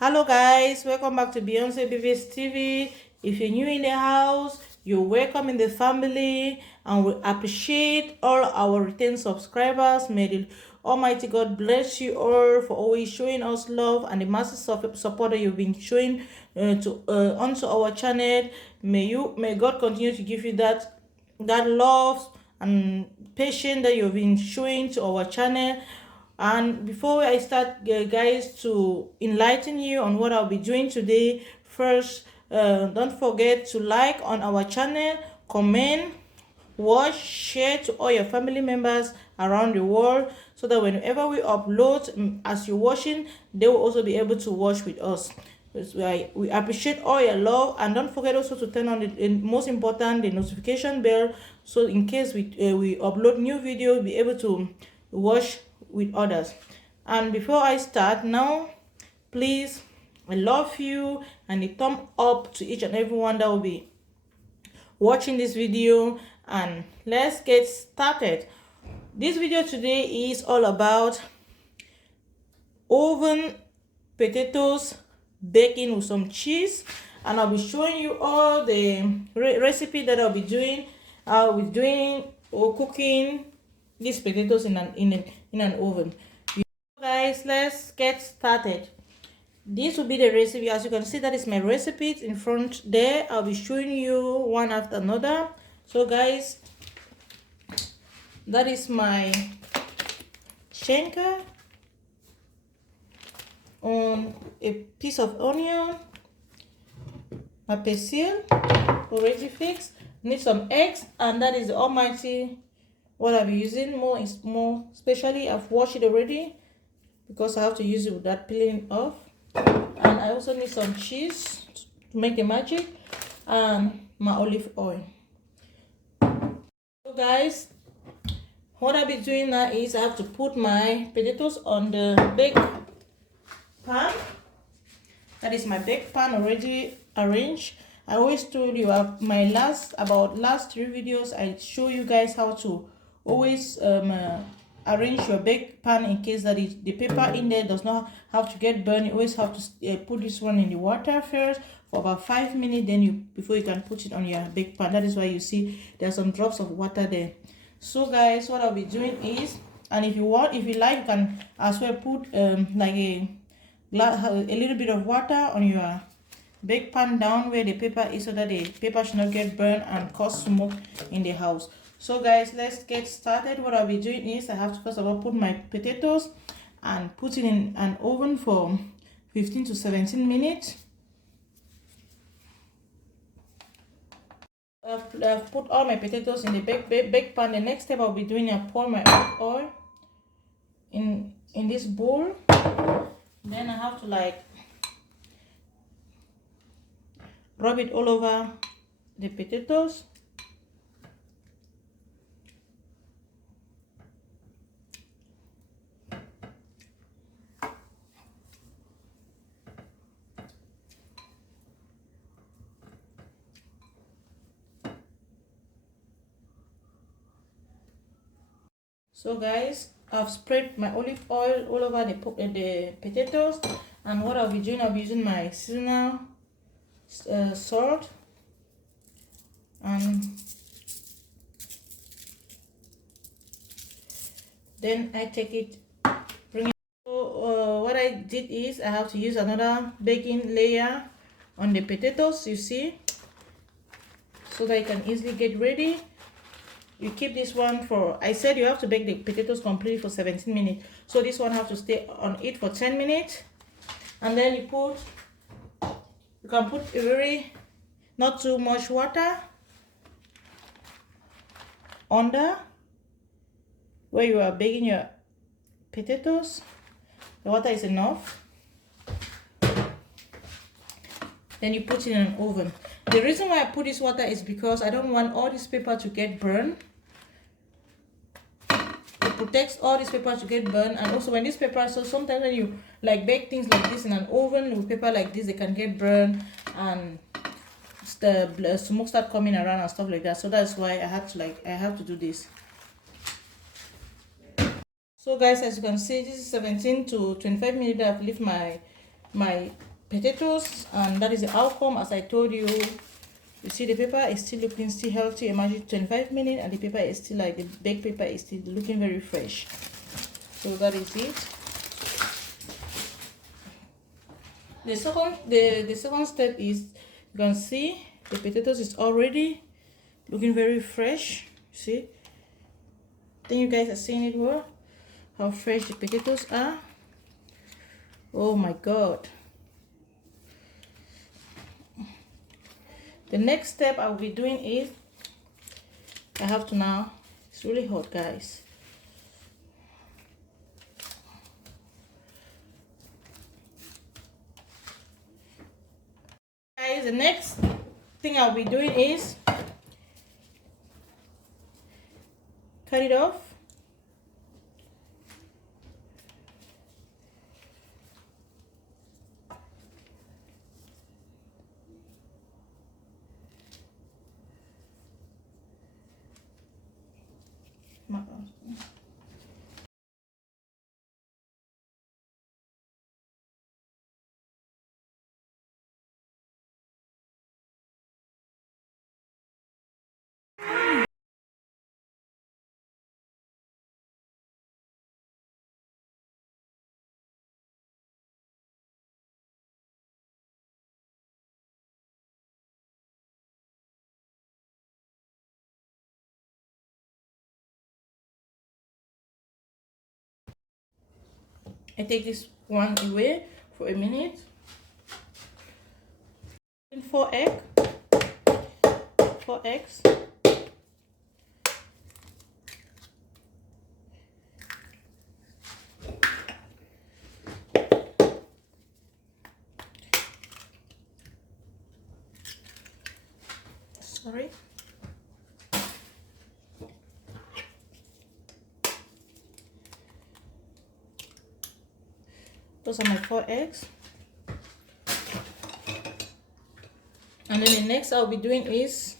Hello guys, welcome back to Beyonce Babies TV. If you're new in the house, you're welcome in the family, and we appreciate all our retained subscribers. May the Almighty God bless you all for always showing us love and the massive support that you've been showing onto our channel. May God continue to give you that love and patience that you've been showing to our channel. And before I start, guys, to enlighten you on what I'll be doing today, first, don't forget to like on our channel, comment, watch, share to all your family members around the world, so that whenever we upload, as you're watching, they will also be able to watch with us. We appreciate all your love, and don't forget also to turn on the most important, the notification bell, so in case we upload new video, you'll be able to watch with others. And before I start now, please, I love you, and a thumb up to each and everyone that will be watching this video, and let's get started. This video today is all about oven potatoes baking with some cheese, and I'll be showing you all the recipe that I'll be doing. I'll be doing or cooking these potatoes in an oven. Guys, let's get started. This will be the recipe. As you can see, that is my recipe in front there. I'll be showing you one after another. So guys, that is my shanker on a piece of onion, my basil already fixed. Need some eggs, and that is the almighty what I'll be using. More especially I've washed it already because I have to use it with that peeling off. And I also need some cheese to make the magic, and my olive oil. So guys, what I'll be doing now is I have to put my potatoes on the bake pan. That is my bake pan already arranged. I always told you my last 3 videos, I show you guys how to always arrange your bake pan in case that the paper in there does not have to get burned. You always have to put this one in the water first for about 5 minutes, then before you can put it on your bake pan. That is why you see there's some drops of water there. So guys, what I'll be doing is, and if you like, you can as well put like a little bit of water on your bake pan down where the paper is, so that the paper should not get burned and cause smoke in the house. So guys, let's get started. What I'll be doing is I have to first of all put my potatoes and put it in an oven for 15 to 17 minutes. I've put all my potatoes in the bake pan. The next step I'll be doing, I pour my oil in this bowl. Then I have to like rub it all over the potatoes. So guys, I've spread my olive oil all over the potatoes, and what I'll be doing, I'll be using my seasonal salt, and then I take it, bring it. So what I did is I have to use another baking layer on the potatoes, you see, so that you can easily get ready. You keep this one for, I said you have to bake the potatoes completely for 17 minutes. So this one have to stay on it for 10 minutes. And then you can put a very, not too much water under where you are baking your potatoes. The water is enough. Then you put it in an oven. The reason why I put this water is because I don't want all this paper to get burned. It protects all this paper to get burned, and also when this paper, so sometimes when you like bake things like this in an oven with paper like this, they can get burned and the smoke start coming around and stuff like that. So that's why I have to do this. So guys, as you can see, this is 17 to 25 minutes that I've left my my potatoes, and that is the outcome. As I told you, you see the paper is still looking still healthy. Imagine 25 minutes and the paper is still like the baked paper is still looking very fresh. So that is it. The second step is, you can see the potatoes is already looking very fresh. See, I think you guys are seeing it well, how fresh the potatoes are. Oh my god. The next step I'll be doing is, I have to now, it's really hot guys, the next thing I'll be doing is cut it off. I take this one away for a minute. 4 eggs. Sorry. Those are my 4 eggs. And then the next I'll be doing is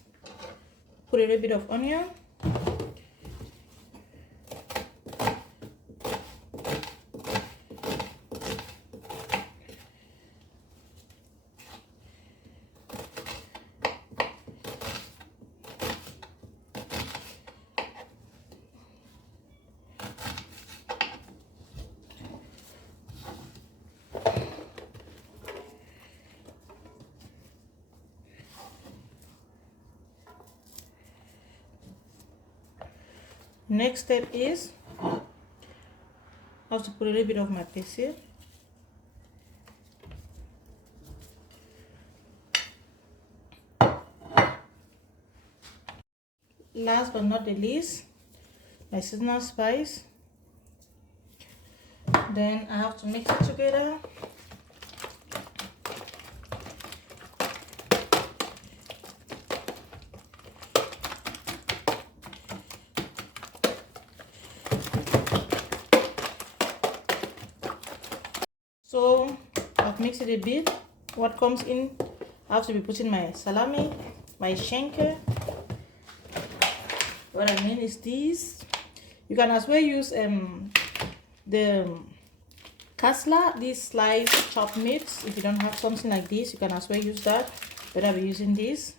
put a little bit of onion. Next step is, I have to put a little bit of my basil. Last but not the least, my seasonal spice. Then I have to mix it together. So I've mixed it a bit. What comes in, I have to be putting my salami, my schenker. What I mean is this. You can as well use the kasla, these sliced chopped meats. If you don't have something like this, you can as well use that. But I'll be using this.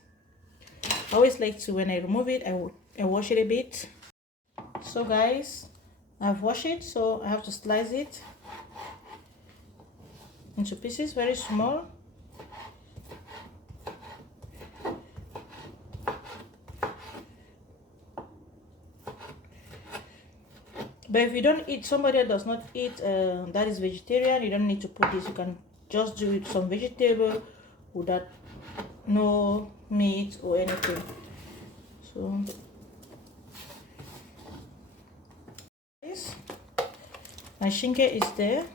I always like to, when I remove it, I wash it a bit. So guys, I've washed it, so I have to slice it into pieces, very small. But if you don't eat, somebody does not eat, that is vegetarian, you don't need to put this. You can just do it some vegetable without no meat or anything. So this, my schinken is there.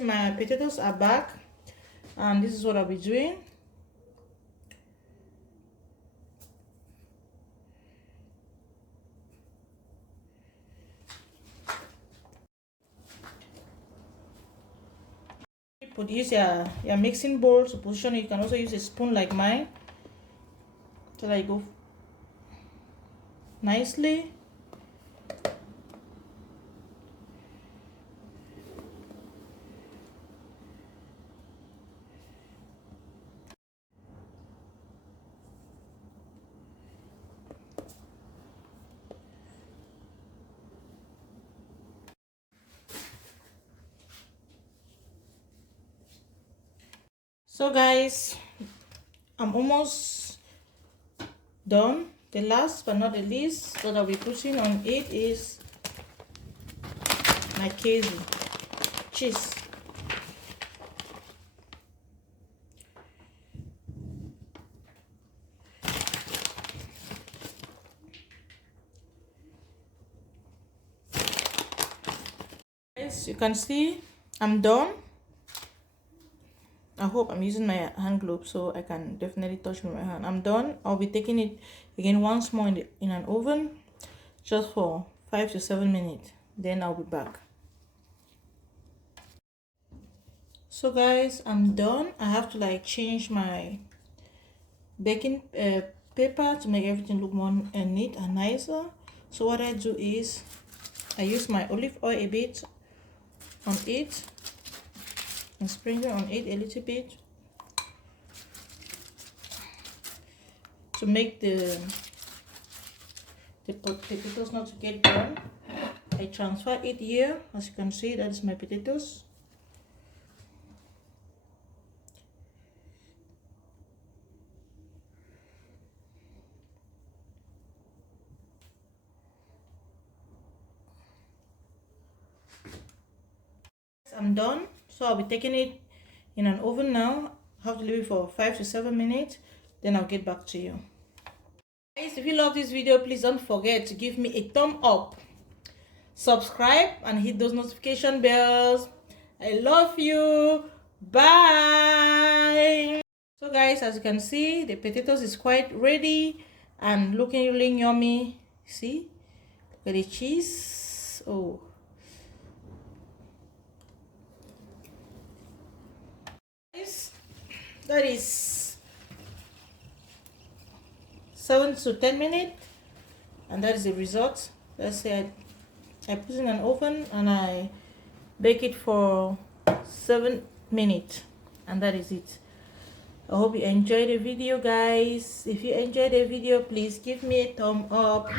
My potatoes are back, and this is what I'll be doing. But use your mixing bowl to position it. You can also use a spoon like mine so that you go nicely. So guys, I'm almost done. The last but not the least, what I'll be putting on it is my queso cheese. As you can see, I'm done. I hope I'm using my hand glove so I can definitely touch with my hand. I'm done. I'll be taking it again once more in an oven just for 5 to 7 minutes. Then I'll be back. So guys, I'm done. I have to like change my baking paper to make everything look more neat and nicer. So what I do is I use my olive oil a bit on it and sprinkle on it a little bit to make the potatoes not to get burned. I transfer it here. As you can see, that is my potatoes. I'm done, so I'll be taking it in an oven now. I have to leave it for 5 to 7 minutes, then I'll get back to you. Guys, if you love this video, please don't forget to give me a thumb up, subscribe and hit those notification bells. I love you. Bye. So guys, as you can see, the potatoes is quite ready and looking really yummy. See, look at the cheese. Oh, that is 7 to 10 minutes, and that is the result. Let's say I put it in an oven and I bake it for 7 minutes, and that is it. I hope you enjoyed the video, guys. If you enjoyed the video, please give me a thumb up.